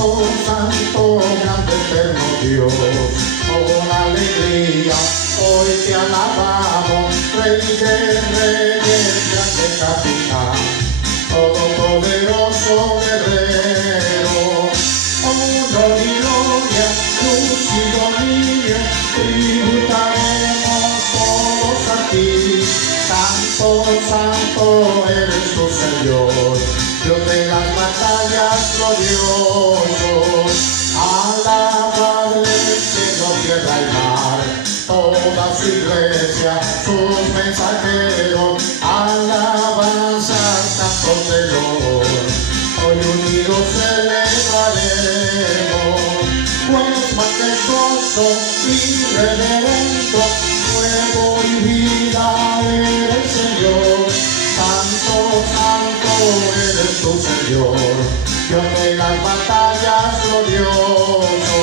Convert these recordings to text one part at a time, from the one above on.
Santo, santo, grande eterno Dios, con alegría hoy te alabamos, Rey de reyes, grande capitán, todopoderoso guerrero. Honor y gloria, luz y dominio, tributaremos todos a ti. Santo, santo eres tu Señor, Dios de las batallas gloriosos. Alabadle cielo, tierra y mar, toda su iglesia, sus mensajeros, alabanzas, cantos de dolor, hoy unidos celebraremos, pues majestuoso y reverendo, fuego y vida eres Señor. Santo, santo eres tu Señor, Dios de las batallas glorioso,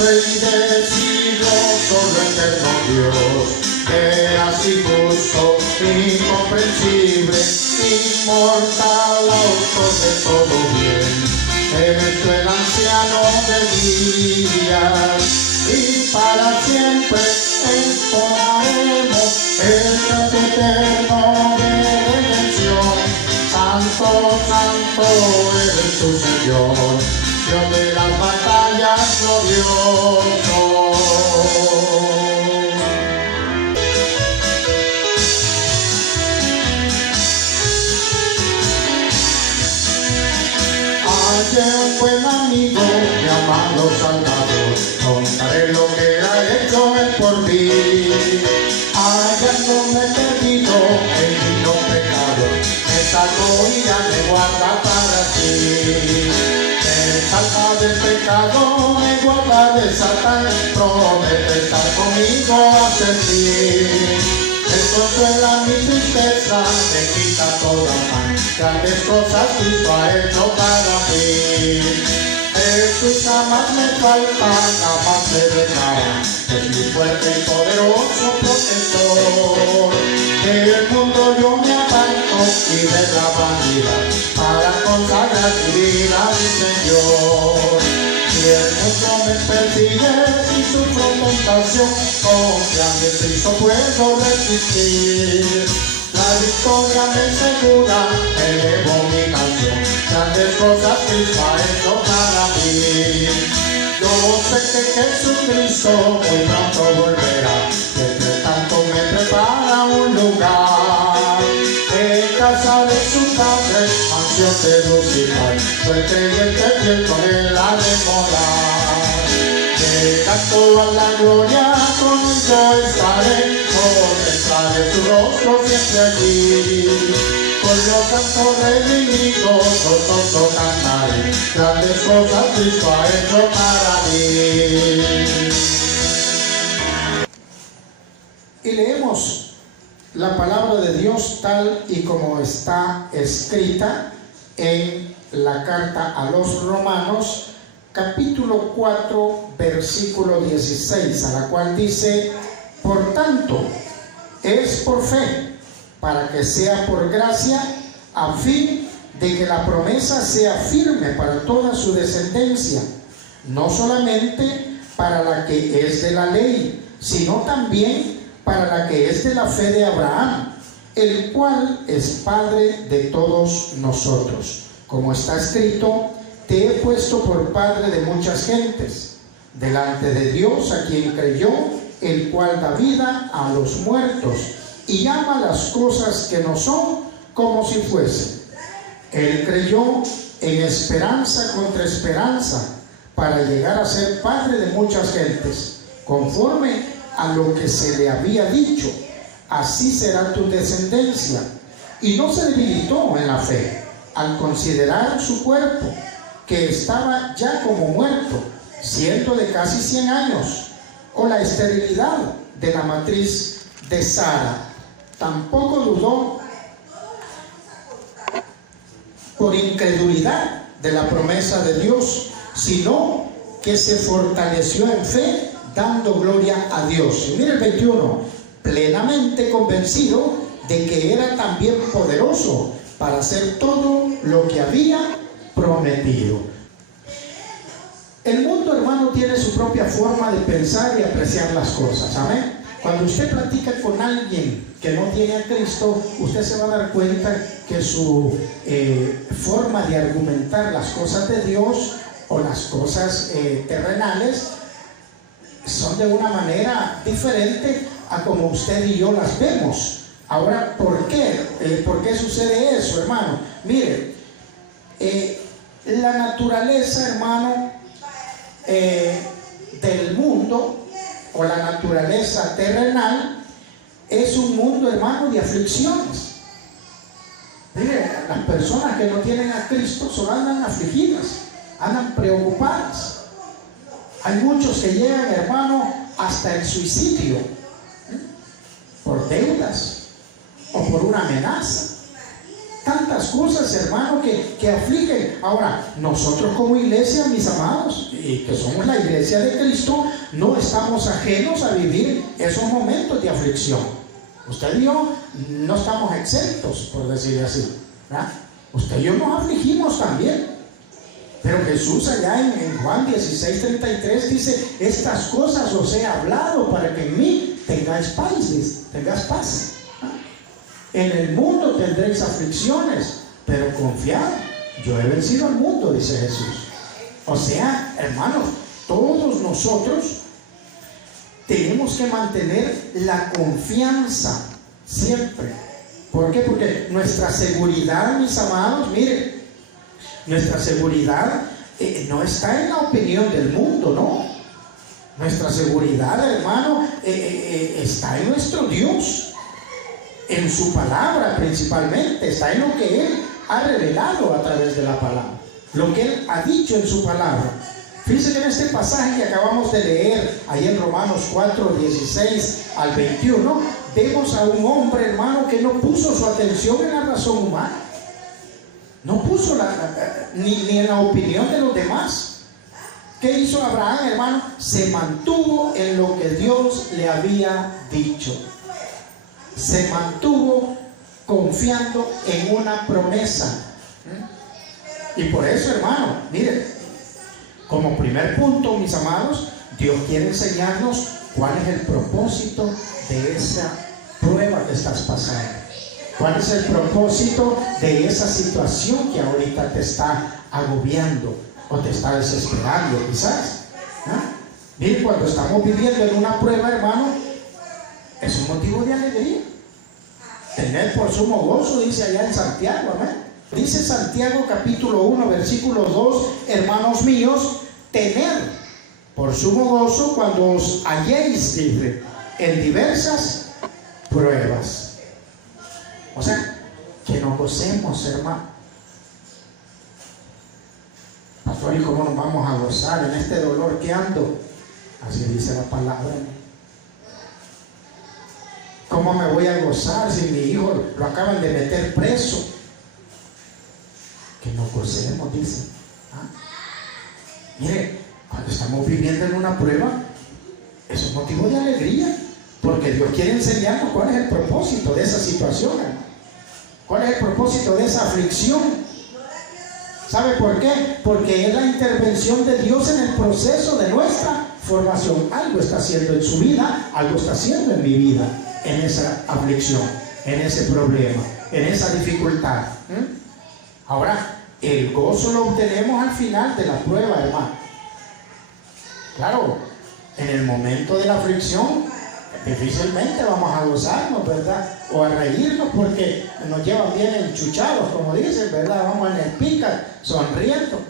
Rey del siglo, solo eterno Dios, veraz y justo, incomprensible, inmortal, autor de todo bien, eres tú el anciano de días, y para siempre entonaremos el canto eterno de redención. Santo, santo eres tu Señor, Dios de las batallas glorioso. Hallé un buen amigo llamado Salvador, contaré lo que ha hecho él por mí. Hallándome perdido en mi pecado, me salvó y ya me guarda para sí. Me salva del pecado, me guarda de Satán, promete estar conmigo hasta el fin. Me consuela mi tristeza, me quita toda mal, grandes cosas Cristo ha hecho para mí. Jesús jamás me falta, jamás me dejará, es mi fuerte y poderoso protector. Del mundo yo me aparto y de la vanidad, para consagrar mi vida a mi Señor. Si el mundo me persigue y sufro tentación, confiando en Cristo puedo resistir. La victoria me asegura, elevo mi canción, grandes cosas Cristo ha hecho para mí. Yo sé que Jesucristo muy pronto volverá, y entre tanto me prepara un lugar. En casa de su padre, mansión de luz y paz, soy creyente fiel con él ha de morar. Llegando a la gloria con él yo estaré, contemplaré su rostro siempre allí. Por los santos redimidos, gozoso cantaré, grandes cosas Cristo ha hecho para mí. Y leemos la palabra de Dios tal y como está escrita en la carta a los Romanos, capítulo 4, versículo 16, a la cual dice: por tanto, es por fe, para que sea por gracia, a fin de que la promesa sea firme para toda su descendencia, no solamente para la que es de la ley, sino también para la que es de la fe de Abraham, el cual es Padre de todos nosotros. Como está escrito: te he puesto por padre de muchas gentes, delante de Dios a quien creyó, el cual da vida a los muertos y llama las cosas que no son como si fuesen. Él creyó en esperanza contra esperanza, para llegar a ser padre de muchas gentes, conforme a lo que se le había dicho: así será tu descendencia. Y no se debilitó en la fe, al considerar su cuerpo, que estaba ya como muerto, siendo de casi 100 años, o la esterilidad de la matriz de Sara. Tampoco dudó por incredulidad de la promesa de Dios, sino que se fortaleció en fe, dando gloria a Dios. Y mira el 21: plenamente convencido de que era también poderoso para hacer todo lo que había prometido. El mundo, hermano, tiene su propia forma de pensar y apreciar las cosas. Amén. Cuando usted platica con alguien que no tiene a Cristo, usted se va a dar cuenta que su forma de argumentar las cosas de Dios o las cosas terrenales son de una manera diferente a como usted y yo las vemos. Ahora, ¿por qué? ¿Por qué sucede eso, hermano? Mire, la naturaleza, hermano, del mundo, o la naturaleza terrenal, es un mundo, hermano, de aflicciones. Mire, las personas que no tienen a Cristo solo andan afligidas, andan preocupadas. Hay muchos que llegan, hermano, hasta el suicidio, por deudas o por una amenaza. Tantas cosas, hermano, que afligen. Ahora, nosotros como iglesia, mis amados, y que somos la iglesia de Cristo, no estamos ajenos a vivir esos momentos de aflicción. Usted y yo no estamos exentos, por decirlo así, ¿verdad? Usted y yo nos afligimos también. Pero Jesús allá en Juan 16:33 dice: estas cosas os he hablado para que en mí tengáis paz. En el mundo tendréis aflicciones, pero confiad, yo he vencido al mundo, dice Jesús. O sea, hermanos, todos nosotros tenemos que mantener la confianza siempre. ¿Por qué? Porque nuestra seguridad, mis amados, miren, nuestra seguridad no está en la opinión del mundo, no. Nuestra seguridad, hermano, está en nuestro Dios. En su palabra principalmente, está en lo que Él ha revelado a través de la palabra, lo que Él ha dicho en su palabra. Fíjense que en este pasaje que acabamos de leer, ahí en Romanos 4:16 al 21, vemos a un hombre, hermano, que no puso su atención en la razón humana, no puso ni en la opinión de los demás. ¿Qué hizo Abraham, hermano? Se mantuvo en lo que Dios le había dicho. Se mantuvo confiando en una promesa. Y por eso, hermano, miren, como primer punto, mis amados, Dios quiere enseñarnos cuál es el propósito de esa prueba que estás pasando. ¿Cuál es el propósito de esa situación que ahorita te está agobiando o te está desesperando, quizás? Miren, cuando estamos viviendo en una prueba, hermano, es un motivo de alegría. Tener por sumo gozo, dice allá en Santiago, amén. Dice Santiago capítulo 1, versículo 2, hermanos míos, tened por sumo gozo cuando os halléis, dice, en diversas pruebas. O sea, que nos gocemos, hermano. Pastor, ¿y cómo nos vamos a gozar en este dolor que ando? Así dice la palabra, ¿no? ¿Cómo me voy a gozar si mi hijo lo acaban de meter preso? Que nos gocemos, dice. Mire, cuando estamos viviendo en una prueba, es un motivo de alegría, porque Dios quiere enseñarnos cuál es el propósito de esa situación, hermano. ¿Cuál es el propósito de esa aflicción? ¿Sabe por qué? Porque es la intervención de Dios en el proceso de nuestra formación. Algo está haciendo en su vida, algo está haciendo en mi vida, en esa aflicción, en ese problema, en esa dificultad. Ahora, el gozo lo obtenemos al final de la prueba, hermano. Claro, en el momento de la aflicción, difícilmente vamos a gozarnos, ¿verdad? O a reírnos porque nos llevan bien enchuchados, como dicen, ¿verdad? Vamos en el pica, sonriendo.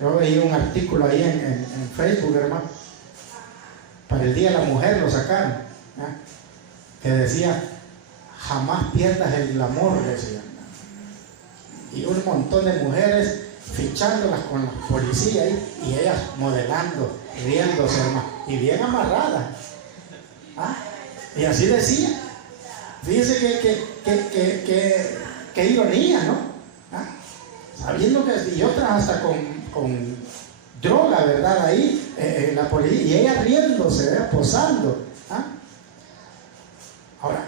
Yo veía un artículo ahí en Facebook, hermano. Para el Día de la Mujer lo sacaron, que decía: jamás pierdas el glamour, decía. Y un montón de mujeres fichándolas con la policía ahí, y ellas modelando, riéndose, hermano, y bien amarradas. Y así decía. Fíjese que ironía, ¿no? Sabiendo que, y otras hasta con droga, ¿verdad? Ahí, la policía, y ella riéndose, ¿verdad? Posando. Ahora,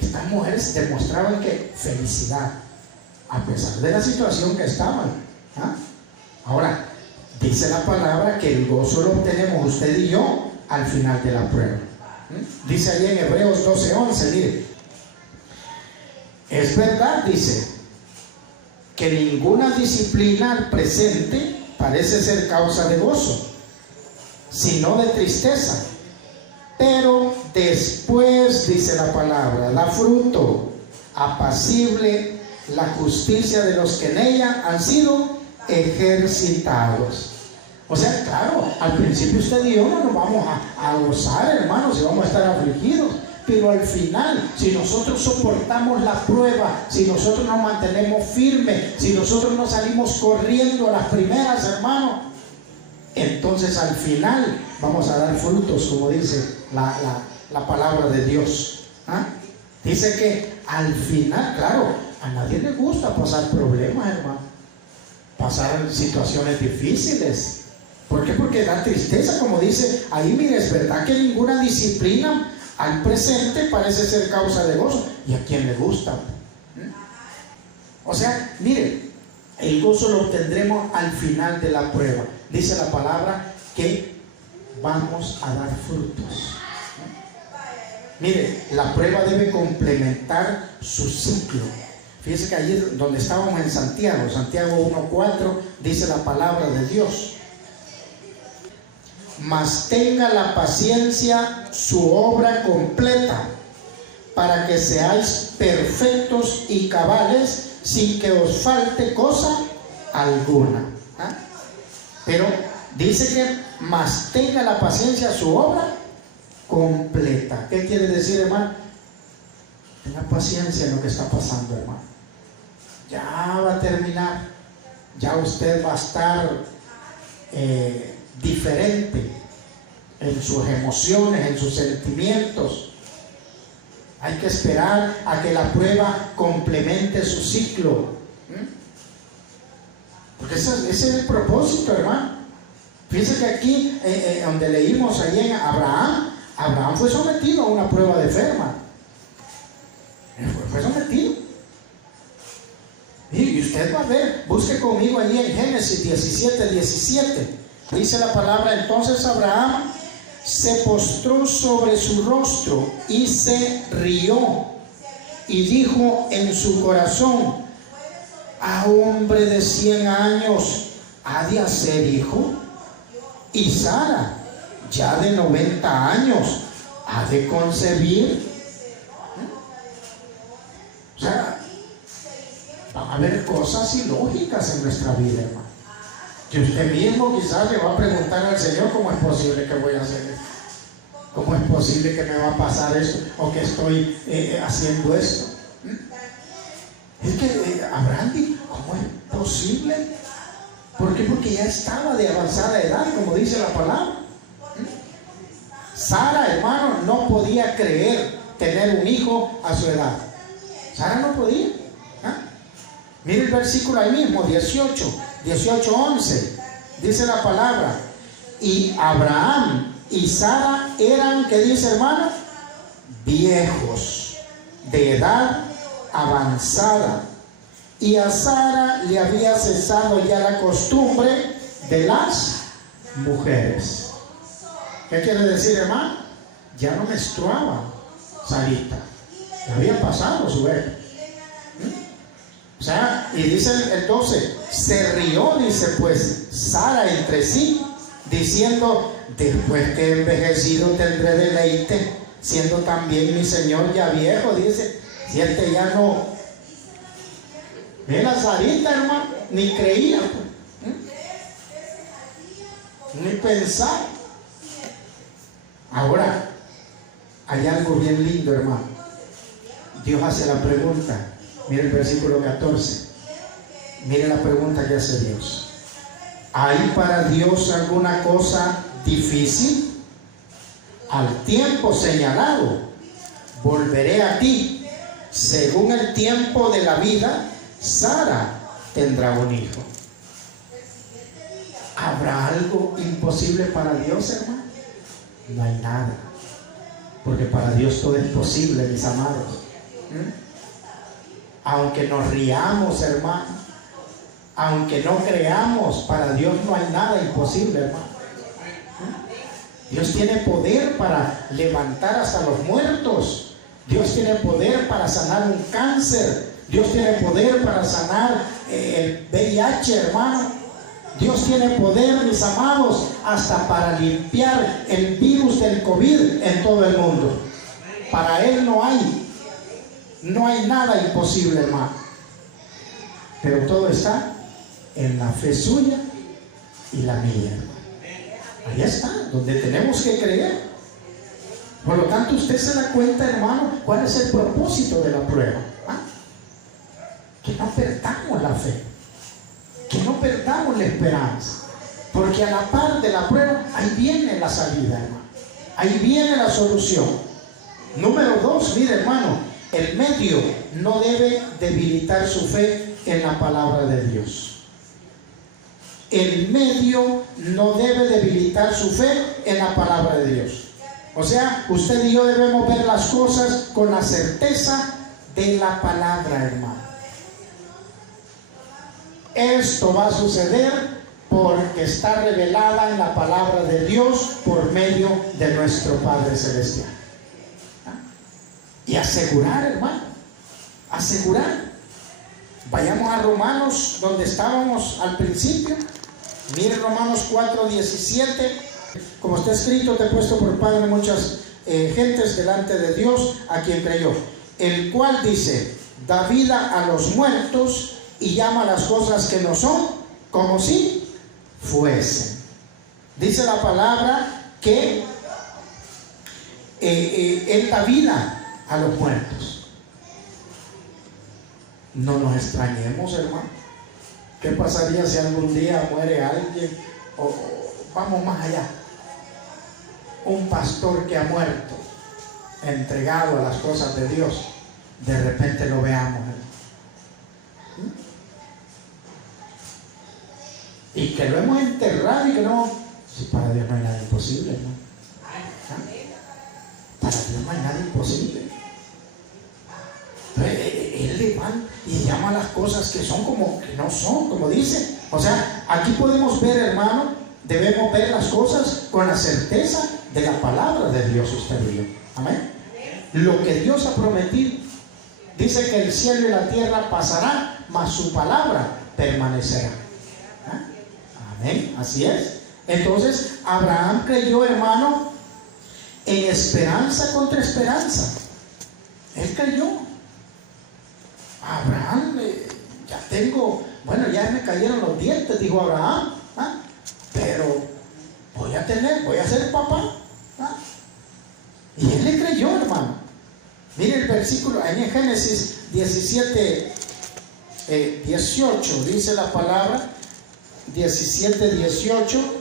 estas mujeres demostraban que felicidad, a pesar de la situación que estaban. Ahora, dice la palabra que el gozo lo obtenemos usted y yo al final de la prueba. Dice ahí en Hebreos 12:11, mire, es verdad, dice, que ninguna disciplina al presente parece ser causa de gozo, sino de tristeza. Pero después, dice la palabra, da fruto apacible la justicia de los que en ella han sido ejercitados. O sea, claro, al principio usted y yo no nos vamos a gozar, hermanos, y vamos a estar afligidos. Pero al final, si nosotros soportamos la prueba, si nosotros nos mantenemos firmes, si nosotros no salimos corriendo a las primeras, hermanos, entonces al final vamos a dar frutos, como dice la palabra de Dios. ¿Ah? Dice que al final, claro, a nadie le gusta pasar problemas, hermano, pasar situaciones difíciles. ¿Por qué? Porque da tristeza, como dice ahí, mire, es verdad que ninguna disciplina al presente parece ser causa de gozo. ¿Y a quién le gusta? O sea, mire, el gozo lo obtendremos al final de la prueba. Dice la palabra que vamos a dar frutos. Mire, la prueba debe complementar su ciclo. Fíjese que allí donde estábamos en Santiago 1:4, dice la palabra de Dios: mas tenga la paciencia su obra completa, para que seáis perfectos y cabales, sin que os falte cosa alguna. ¿Ah? Pero dice que mas tenga la paciencia su obra completa. ¿Qué quiere decir, hermano? Tenga paciencia en lo que está pasando, hermano. Ya va a terminar, ya usted va a estar diferente en sus emociones, en sus sentimientos. Hay que esperar a que la prueba complemente su ciclo. Porque ese es el propósito, hermano. Fíjense que aquí, donde leímos ahí en Abraham fue sometido a una prueba de fe, hermano. Fue sometido. Y usted va a ver, busque conmigo allí en Génesis 17:17. Dice la palabra: entonces Abraham se postró sobre su rostro y se rió y dijo en su corazón: a hombre de 100 años ha de hacer hijo, y Sara ya de 90 años ha de concebir. O sea, van a haber cosas ilógicas en nuestra vida, hermano. Que usted mismo quizás le va a preguntar al Señor: ¿cómo es posible que voy a hacer esto? ¿Cómo es posible que me va a pasar esto? ¿O que estoy haciendo esto? Es que Abraham dijo: ¿cómo es posible? ¿Por qué? Porque ya estaba de avanzada edad, como dice la palabra. Sara, hermano, no podía creer tener un hijo a su edad. Sara no podía. Mire el versículo ahí mismo, 18:11. Dice la palabra: y Abraham y Sara eran, ¿qué dice, hermano? Viejos, de edad avanzada, y a Sara le había cesado ya la costumbre de las mujeres. ¿Qué quiere decir, hermano? Ya no menstruaba Sarita, le había pasado su vez. O sea, y dice el 12, se rió, dice pues Sara entre sí, diciendo: después que he envejecido tendré deleite, siendo también mi señor ya viejo. Dice, si este ya no. Mira, Sarita, hermano, ni creía, ni pensar. Ahora, hay algo bien lindo, hermano. Dios hace la pregunta. Mire el versículo 14. Mire la pregunta que hace Dios: ¿hay para Dios alguna cosa difícil? Al tiempo señalado volveré a ti. Según el tiempo de la vida, Sara tendrá un hijo. ¿Habrá algo imposible para Dios, hermano? No hay nada. Porque para Dios todo es posible, mis amados. Aunque nos riamos, hermano, Aunque no creamos, para Dios no hay nada imposible, hermano. Dios tiene poder para levantar hasta los muertos. Dios tiene poder para sanar un cáncer. Dios tiene poder para sanar el VIH, hermano. Dios tiene poder, mis amados, hasta para limpiar el virus del COVID en todo el mundo. Para Él no hay nada imposible, hermano. Pero todo está en la fe suya y la mía, hermano. Ahí está, donde tenemos que creer. Por lo tanto, usted se da cuenta, hermano, cuál es el propósito de la prueba. Que no perdamos la fe, que no perdamos la esperanza, porque a la par de la prueba, ahí viene la salida, hermano. Ahí viene la solución. Número 2, mire, hermano, el medio no debe debilitar su fe en la palabra de Dios. El medio no debe debilitar su fe en la palabra de Dios. O sea, usted y yo debemos ver las cosas con la certeza de la palabra, hermano. Esto va a suceder porque está revelada en la palabra de Dios por medio de nuestro Padre Celestial. Y asegurar, hermano, asegurar. Vayamos a Romanos, donde estábamos al principio. Mire Romanos 4:17. Como está escrito, te he puesto por padre muchas gentes delante de Dios a quien creyó, el cual dice, da vida a los muertos y llama las cosas que no son como si fuesen. Dice la palabra que Él da vida a los muertos. No nos extrañemos, hermano. ¿Qué pasaría si algún día muere alguien? O vamos más allá. Un pastor que ha muerto, entregado a las cosas de Dios, de repente lo veamos. Y que lo hemos enterrado y que no. Si para Dios no hay nada imposible, ¿no? Para Dios no hay nada imposible. Él levanta y llama las cosas que son como que no son, como dice. O sea, aquí podemos ver, hermano, debemos ver las cosas con la certeza de la palabra de Dios, usted y yo. Amén. Lo que Dios ha prometido, dice que el cielo y la tierra pasarán, mas su palabra permanecerá. Amén. Así es. Entonces, Abraham creyó, hermano, en esperanza contra esperanza. Él creyó. Abraham, ya tengo, bueno, ya me cayeron los dientes, dijo Abraham, pero voy a ser papá. Y él le creyó, hermano. Mire el versículo, en Génesis 17, 18, dice la palabra, 17, 18,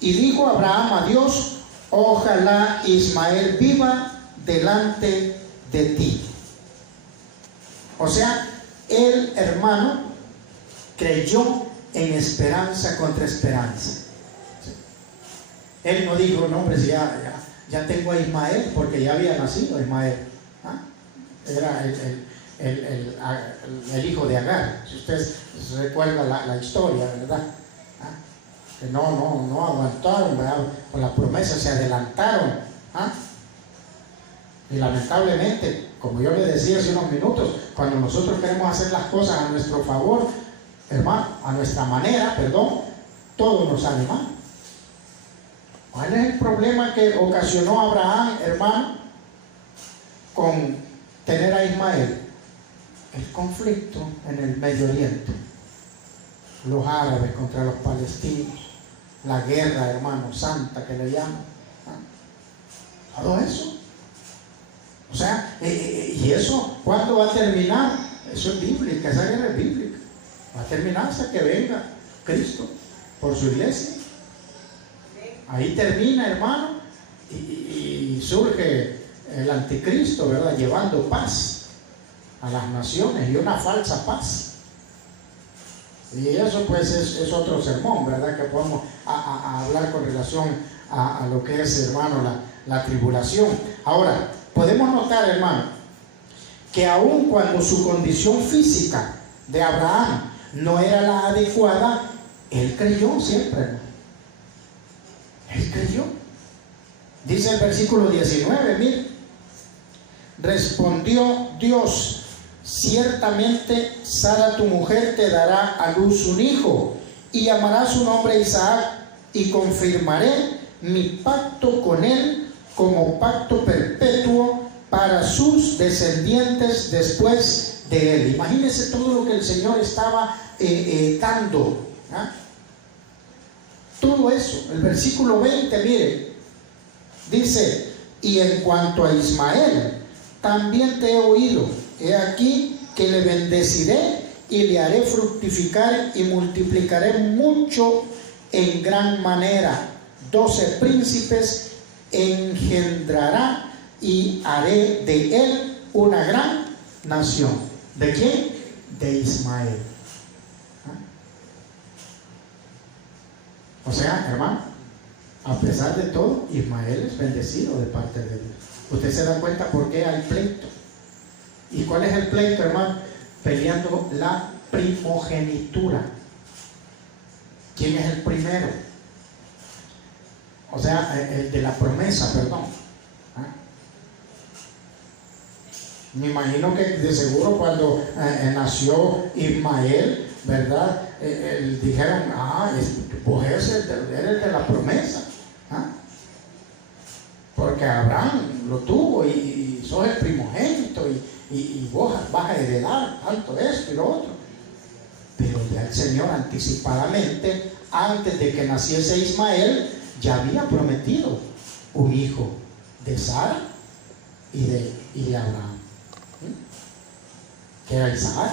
y dijo Abraham a Dios, ojalá Ismael viva delante de ti. O sea, el hermano creyó en esperanza contra esperanza. Él no dijo, no, hombre, ya tengo a Ismael, porque ya había nacido Ismael. Era el hijo de Agar. Si usted recuerda la historia, ¿verdad? Que no aguantaron, ¿verdad? Con la promesa se adelantaron. Y lamentablemente, como yo le decía hace unos minutos, cuando nosotros queremos hacer las cosas a nuestro favor, hermano, a nuestra manera, todo nos sale mal. ¿Cuál es el problema que ocasionó Abraham, hermano, con tener a Ismael? El conflicto en el Medio Oriente. Los árabes contra los palestinos, la guerra, hermano, santa que le llaman. Todo eso. O sea, y eso, ¿cuándo va a terminar? Eso es bíblico, esa guerra es bíblica. Va a terminar hasta que venga Cristo por su iglesia. Ahí termina, hermano, y surge el anticristo, ¿verdad? Llevando paz a las naciones y una falsa paz. Y eso pues es otro sermón, ¿verdad? Que podemos hablar con relación a lo que es, hermano, la tribulación. Ahora, podemos notar, hermano, que aun cuando su condición física de Abraham no era la adecuada, él creyó siempre, hermano. Él creyó. Dice el versículo 19, mire, respondió Dios: ciertamente Sara tu mujer te dará a luz un hijo, y llamará su nombre Isaac, y confirmaré mi pacto con él como pacto perpetuo para sus descendientes después de él. Imagínense todo lo que el Señor estaba dando, ¿ah? Todo eso. El versículo 20, mire, dice: y en cuanto a Ismael, también te he oído. He aquí que le bendeciré y le haré fructificar y multiplicaré mucho en gran manera. 12 príncipes engendrará y haré de él una gran nación. ¿De quién? De Ismael. O sea, hermano, a pesar de todo, Ismael es bendecido de parte de Dios. Usted se da cuenta por qué hay pleito. ¿Y cuál es el pleito, hermano? Peleando la primogenitura. ¿Quién es el primero? O sea, el de la promesa, perdón. Me imagino que de seguro cuando nació Ismael, ¿verdad? Dijeron: vos eres de la promesa. Porque Abraham lo tuvo y sos el primogénito y vos vas a heredar tanto esto y lo otro. Pero ya el Señor anticipadamente, antes de que naciese Ismael, ya había prometido un hijo de Sara y de Abraham, que era Isaac.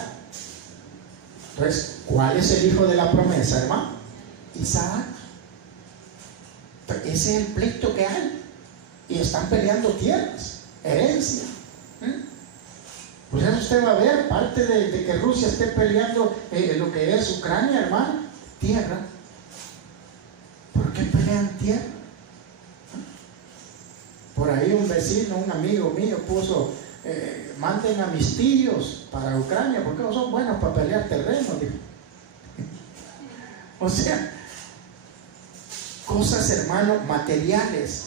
Entonces, ¿cuál es el hijo de la promesa, hermano? Isaac. Ese es el pleito que hay. Y están peleando tierras, herencia. Pues eso usted va a ver, parte de que Rusia esté peleando lo que es Ucrania, hermano, tierra. ¿Por qué pelean tierra? Por ahí un vecino, un amigo mío puso: manden a mis tíos para Ucrania, porque no son buenos para pelear terreno. O sea, cosas, hermano, materiales.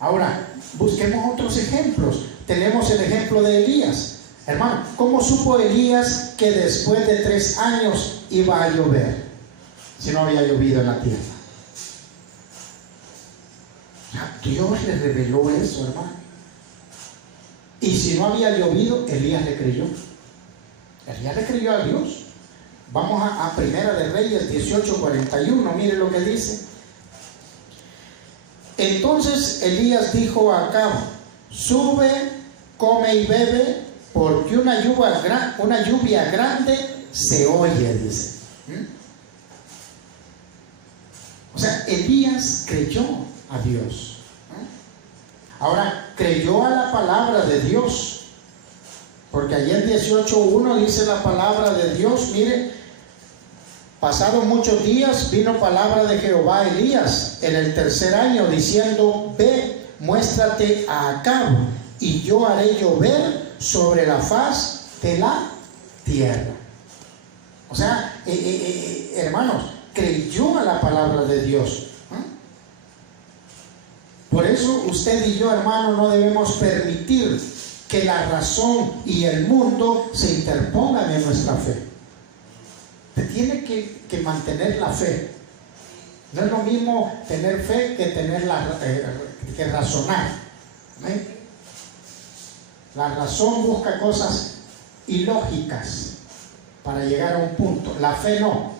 Ahora, busquemos otros ejemplos. Tenemos el ejemplo de Elías. Hermano, ¿cómo supo Elías que después de 3 años iba a llover, si no había llovido en la tierra? Dios le reveló eso, hermano. Y si no había llovido, Elías le creyó. Elías le creyó a Dios. Vamos a Primera de Reyes 18:41. Mire lo que dice. Entonces Elías dijo a Acab: sube, come y bebe, porque una lluvia grande se oye, dice. O sea, Elías creyó a Dios. Ahora, creyó a la palabra de Dios, porque allí en 18:1 dice la palabra de Dios, mire: pasados muchos días vino palabra de Jehová a Elías en el 3er año, diciendo: ve, muéstrate a Acab, y yo haré llover sobre la faz de la tierra. O sea, hermanos, creyó a la palabra de Dios. Por eso usted y yo, hermano, no debemos permitir que la razón y el mundo se interpongan en nuestra fe. Usted tiene que mantener la fe. No es lo mismo tener fe que que razonar. La razón busca cosas ilógicas para llegar a un punto. La fe no.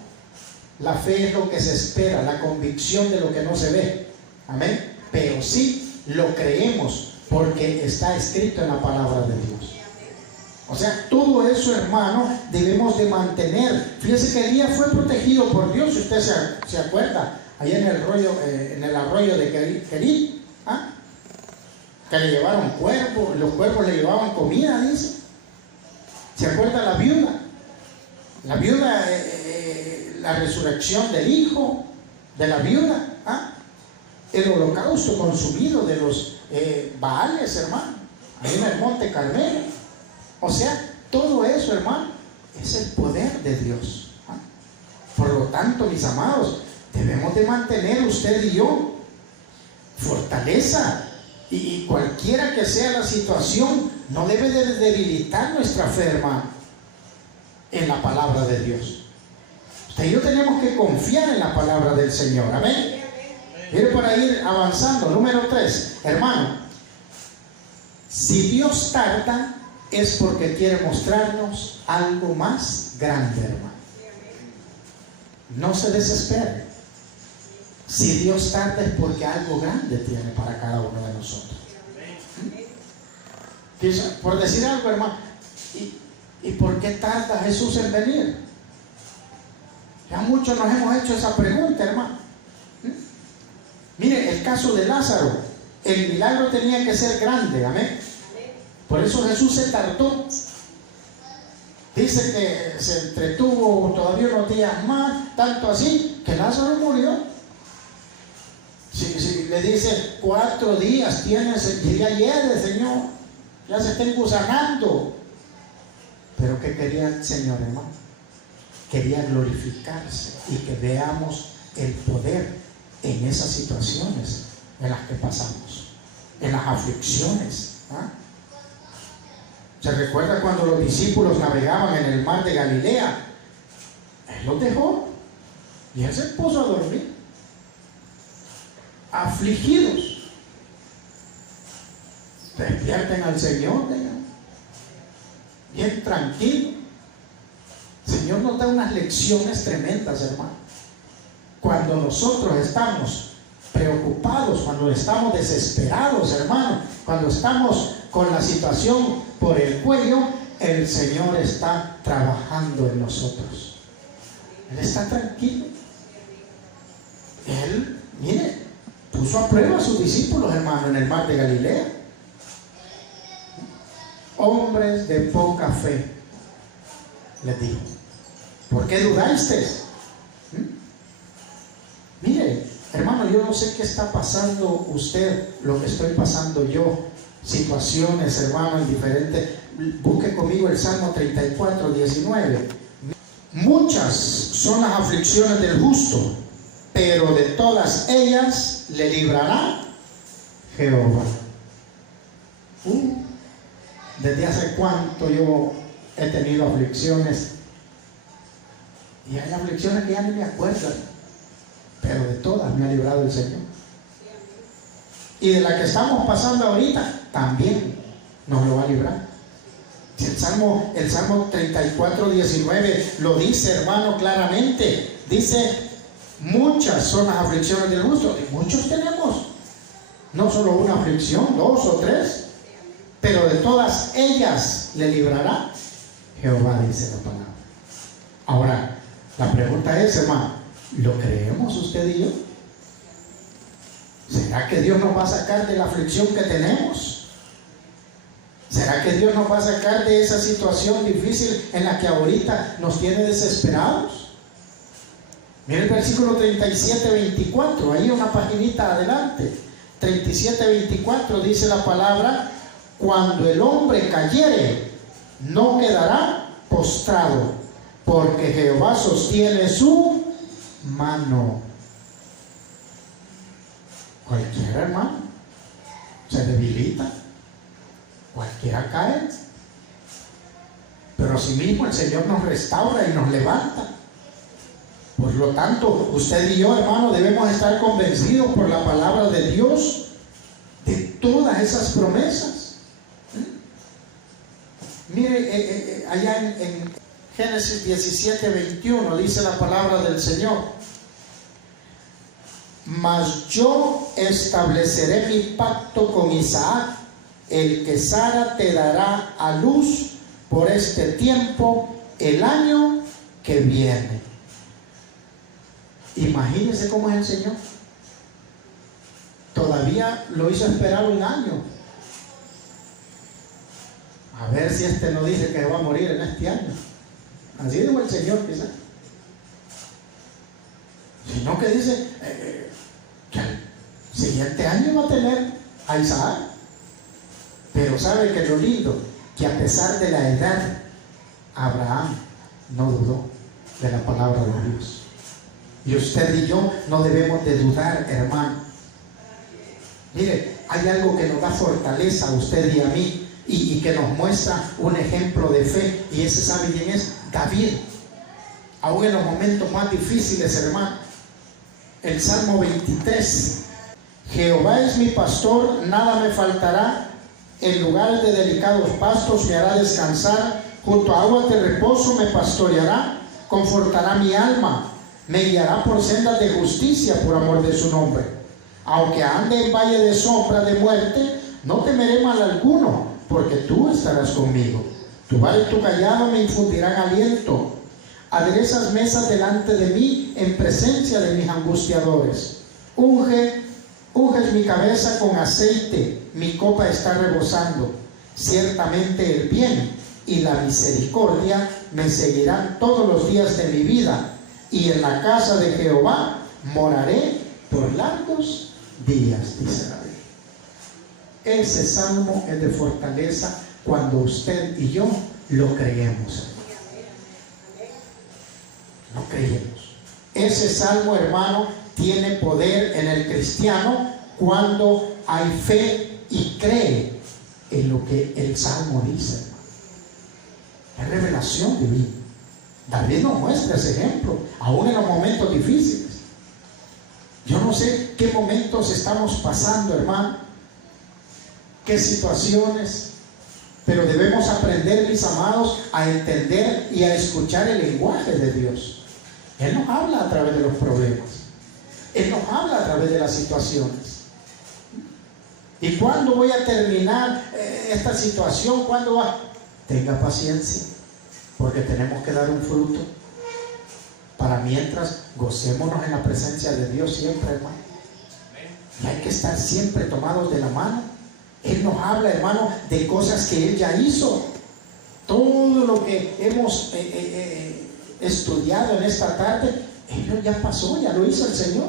La fe es lo que se espera, la convicción de lo que no se ve. Amén. Pero sí lo creemos porque está escrito en la palabra de Dios. O sea, todo eso, hermano, debemos de mantener. Fíjese que Elías fue protegido por Dios, si usted se acuerda, allá en el arroyo de Kerit, que le llevaron cuervos, los cuervos le llevaban comida, dice. ¿Se acuerda la viuda? La viuda, la resurrección del hijo de la viuda, el holocausto consumido de los Baales, hermano, ahí en el monte Carmelo. O sea, todo eso, hermano, Es el poder de Dios. Por lo tanto, mis amados, debemos de mantener usted y yo fortaleza, y cualquiera que sea la situación, no debe de debilitar nuestra fe, hermano, en la palabra de Dios. Usted y yo tenemos que confiar en la palabra del Señor. Amén. Mire, para ir avanzando, número 3, hermano, si Dios tarda es porque quiere mostrarnos algo más grande, hermano. No se desespere. Si Dios tarda es porque algo grande tiene para cada uno de nosotros. Por decir algo, hermano, ¿y por qué tarda Jesús en venir? Ya muchos nos hemos hecho esa pregunta, hermano. Mire, el caso de Lázaro, el milagro tenía que ser grande, amén. Por eso Jesús se tardó. Dice que se entretuvo todavía unos días más, tanto así que Lázaro murió. Si le dice 4 días tienes, ya hiede, Señor, ya se está engusanando. Pero ¿qué quería el Señor, hermano? Quería glorificarse y que veamos el poder en esas situaciones en las que pasamos, en las aflicciones. ¿Se recuerda cuando los discípulos navegaban en el mar de Galilea? Él los dejó y él se puso a dormir, afligidos. Despierten al Señor, bien tranquilo. El Señor nos da unas lecciones tremendas, hermano. Cuando nosotros estamos preocupados, cuando estamos desesperados, hermano, cuando estamos con la situación por el cuello, el Señor está trabajando en nosotros. Él está tranquilo. Él, mire, puso a prueba a sus discípulos, hermano, en el mar de Galilea. Hombres de poca fe, les dijo, ¿por qué dudasteis? Mire, hermano, yo no sé qué está pasando usted, lo que estoy pasando yo, situaciones, hermano, en diferentes. Busque conmigo el Salmo 34, 19. Muchas son las aflicciones del justo, pero de todas ellas le librará Jehová. Desde hace cuánto yo he tenido aflicciones, y hay aflicciones que ya ni me acuerdo, pero de todas me ha librado el Señor. Y de la que estamos pasando ahorita también nos lo va a librar. Si el Salmo 34, 19 lo dice, hermano, claramente. Dice, muchas son las aflicciones del justo, y muchos tenemos, no solo una aflicción, 2 o 3, pero de todas ellas le librará Jehová, dice la palabra. Ahora, la pregunta es, hermano, ¿lo creemos usted y yo? ¿Será que Dios nos va a sacar de la aflicción que tenemos? ¿Será que Dios nos va a sacar de esa situación difícil en la que ahorita nos tiene desesperados? Mire el versículo 37, 24, ahí una paginita adelante. 37, 24 dice la palabra: cuando el hombre cayere, no quedará postrado, porque Jehová sostiene su mano. Cualquiera, hermano, se debilita, cualquiera cae, pero asimismo el Señor nos restaura y nos levanta. Por lo tanto, usted y yo, hermano, debemos estar convencidos por la palabra de Dios de todas esas promesas. Mire, allá en Génesis 17, 21 dice la palabra del Señor: mas yo estableceré mi pacto con Isaac, el que Sara te dará a luz por este tiempo, el año que viene. Imagínense cómo es el Señor. Todavía lo hizo esperar un año. A ver si no dice que va a morir en este año. Así dijo el Señor, quizás. Sino que dice que al siguiente año va a tener a Isaac. Pero sabe que lo lindo, que a pesar de la edad, Abraham no dudó de la palabra de Dios. Y usted y yo no debemos de dudar, hermano. Mire, hay algo que nos da fortaleza a usted y a mí y que nos muestra un ejemplo de fe, y ese, ¿sabe quién es? David. Aún en los momentos más difíciles, hermano. El Salmo 23: Jehová es mi pastor, nada me faltará. En lugares de delicados pastos me hará descansar, junto a aguas de reposo me pastoreará, confortará mi alma, me guiará por sendas de justicia por amor de su nombre. Aunque ande en valle de sombra de muerte, no temeré mal alguno, porque tú estarás conmigo. Tu vara y tu callado me infundirán aliento. Aderezas mesas delante de mí en presencia de mis angustiadores. Unges mi cabeza con aceite, mi copa está rebosando. Ciertamente el bien y la misericordia me seguirán todos los días de mi vida, y en la casa de Jehová moraré por largos días, dice David. Ese salmo es de fortaleza cuando usted y yo lo creemos. Lo creemos. Ese salmo, hermano, tiene poder en el cristiano cuando hay fe y cree en lo que el salmo dice, hermano. Es revelación divina. David nos muestra ese ejemplo, aún en los momentos difíciles. Yo no sé qué momentos estamos pasando, hermano, qué situaciones, pero debemos aprender, mis amados, a entender y a escuchar el lenguaje de Dios. Él nos habla a través de los problemas. Él nos habla a través de las situaciones. ¿Y cuándo voy a terminar esta situación? ¿Cuándo va? Tenga paciencia, porque tenemos que dar un fruto. Para mientras, gocémonos en la presencia de Dios siempre, hermano. Y hay que estar siempre tomados de la mano. Él nos habla, hermano, de cosas que Él ya hizo. Todo lo que hemos estudiado en esta tarde, Él ya pasó, ya lo hizo el Señor.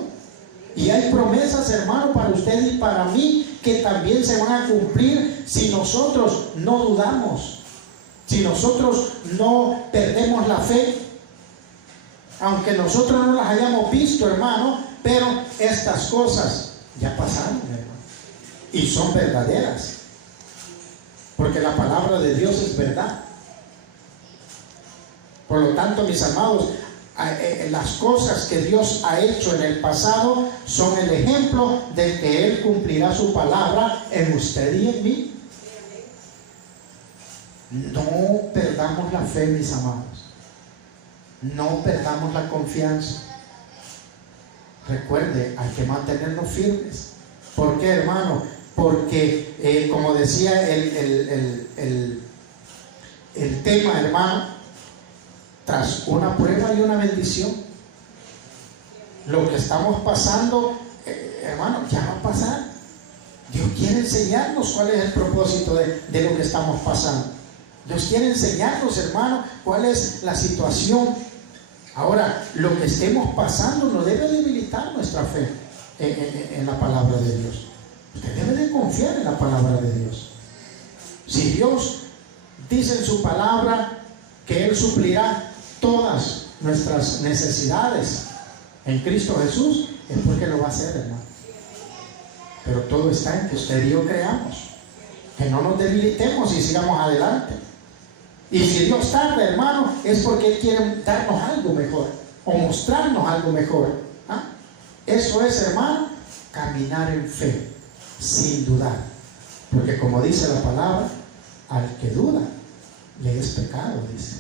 Y hay promesas, hermano, para usted y para mí, que también se van a cumplir si nosotros no dudamos, si nosotros no perdemos la fe. Aunque nosotros no las hayamos visto, hermano, pero estas cosas ya pasaron, hermano, y son verdaderas, porque la palabra de Dios es verdad. Por lo tanto, mis amados, las cosas que Dios ha hecho en el pasado son el ejemplo de que Él cumplirá su palabra en usted y en mí. No perdamos la fe, mis amados. No perdamos la confianza. Recuerde, hay que mantenernos firmes. ¿Por qué, hermano? Porque, como decía el tema, hermano, tras una prueba y una bendición. Lo que estamos pasando, hermano, ya va a pasar. Dios quiere enseñarnos cuál es el propósito de lo que estamos pasando. Dios quiere enseñarnos, hermano, cuál es la situación. Ahora, lo que estemos pasando no debe debilitar nuestra fe en la palabra de Dios. Usted debe de confiar en la palabra de Dios. Si Dios dice en su palabra que Él suplirá todas nuestras necesidades en Cristo Jesús, es porque lo va a hacer, hermano. Pero todo está en que usted y yo creamos, que no nos debilitemos y sigamos adelante. Y si Dios tarda, hermano, es porque Él quiere darnos algo mejor o mostrarnos algo mejor. Eso es, hermano, caminar en fe sin dudar, porque como dice la palabra, al que duda le es pecado, dice.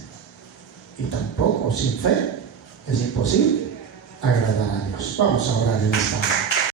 Y tampoco sin fe es imposible agradar a Dios. Vamos a orar en esta hora.